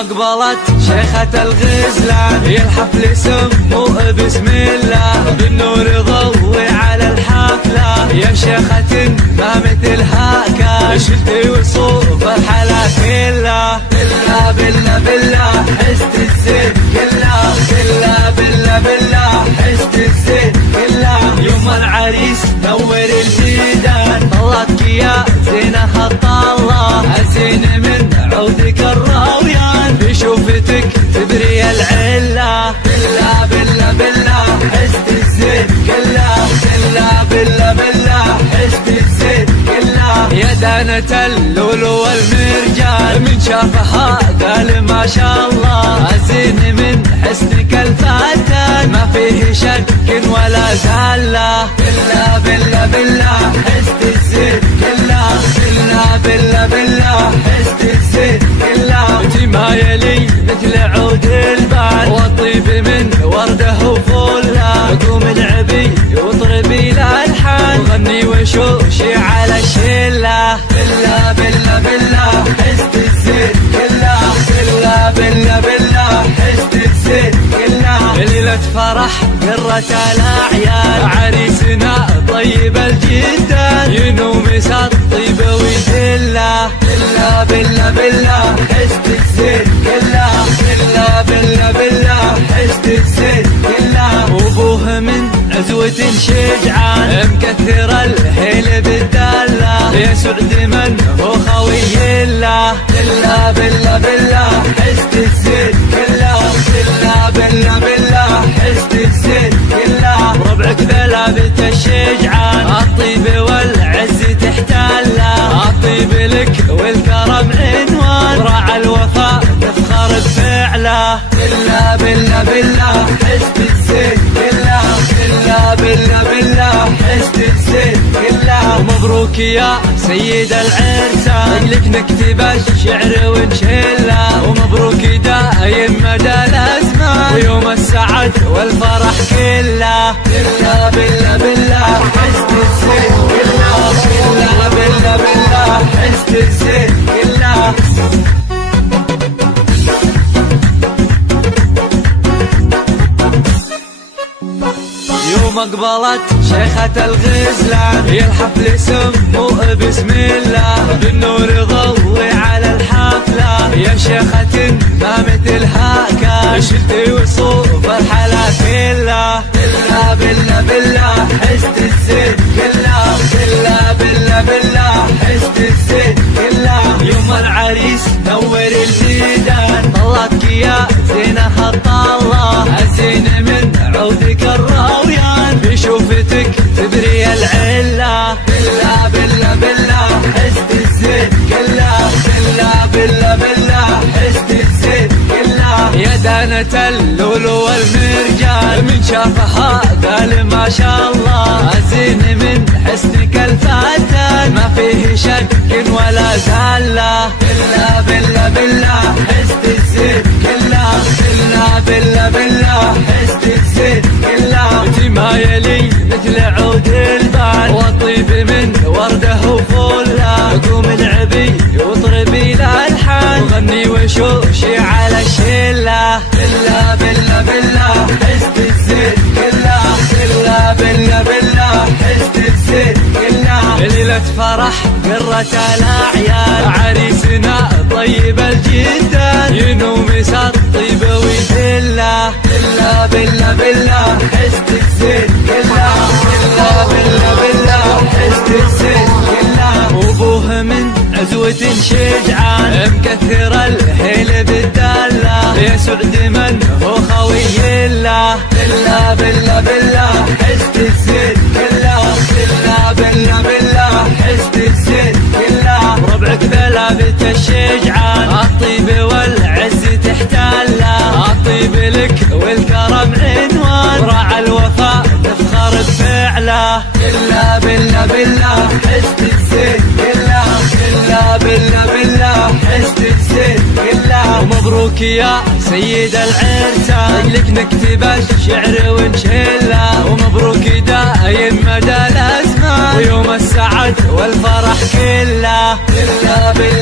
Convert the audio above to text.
أقبلت شيخة الغزلان الحفل سموه بسم الله بالنور ضوي على الحفلة يا شيخة ما مثلها كان شلتي وصوف الحلا كلها بالله بالله بالله حست الزين كلها بالله بالله بالله حست الزين كلها يوم العريس نور الجيدان طلعتك يا زينة خط الله الزين من عودك الراويان في شوفتك تبري العلة بالله بالله بالله حست الزين كلها بالله بالله بالله حست الزين كلها يا دانة اللولو والمرجان من شافها قال ما شاء الله الزين من حسنك الفتان ما فيه شك ولا زالة بالله بالله بالله حست الزين كلها بالله بالله بالله حست الزين كلها ما يلي مثل عود البان والطيب من ورده وفله قوم العبي واطربي الالحان وغني وشوشي على الشله بالله بالله بالله حست الزين كلها بالله بالله بالله حست الزين كلها ليلة فرح قرة الاعياد عريسنا طيب الجدان ينوم الطيبة ويدله بالله بالله بالله حست الزين كلها بالله بالله بالله حست الزين كلها وابوه من عزوة شجعان مكثر الهيل بالدلة يا سعد من هو خوي الله بالله بالله بالله حست الزين كلها بالله بالله بالله حست الزين كلها ربعك بلابة الشجعان الطيب والعز تحتله الطيب لك والكرم عنوان راعى الوفاء تفخر بفعله بالله بالله بالله حست الزين كلها بالله بالله بالله حست الزين كلها ومبروك يا سيد العرسان لك نكتب الشعر ونشله ومبروك دايم مدى الازمان ويوم السعد والفرح كله بالله بالله بالله حست الزين كلها بالله بالله بالله حست الزين كلها يوم أقبلت شيخة الغزلان الحفل سموه بسم الله بالنور ضوي على الحفلة يا شيخة ما مثلها كان شلتي وصوف الحلا كلها بالله بالله بالله حست الزين كلها بالله بالله بالله حست الزين كلها يوم العريس نور الجيدان طلعتك يا زينة خط الله الزين من عودك الراويان في شوفتك تبري العلة بالله بالله بالله حست الزين كلها بالله بالله بالله حست الزين كلها يا دانة اللولو والمرجان من شافها قال ما شاء الله الزين من حسنك الفتان ما فيه شك ولا زالة بالله بالله بالله حست الزين كلها بالله بالله بالله حست الزين كلها ما يلي مثل عود البان والطيب من ورده وفله قوم العبي واطربي الالحان وغني وشوشي على الشله بالله بالله بالله حست الزين كلها بالله بالله بالله حست الزين كلها ليلة فرح قرة الاعياد عريسنا طيب الجدان ينوم الطيبة ويدله بالله بالله بالله حست الزين كلها بالله بالله بالله حست الزين كلها وابوه من عزوة شجعان مكثر الهيل بالدلة يا سعد من هو خوي الله بالله بالله بالله حست الزين كلها بالله بالله بالله حست الزين كلها ربعك بلابة الشجعان الطيب والعز تحتله الطيب لك والكرم عنوان راعى الوفاء تفخر بفعله بالله بالله بالله حست الزين كلها بالله بالله بالله حست الزين كلها ومبروك يا سيد العرسان لك نكتب الشعر ونشله ومبروك دايم مدى الازمان ويوم السعد والفرح كله بالله بالله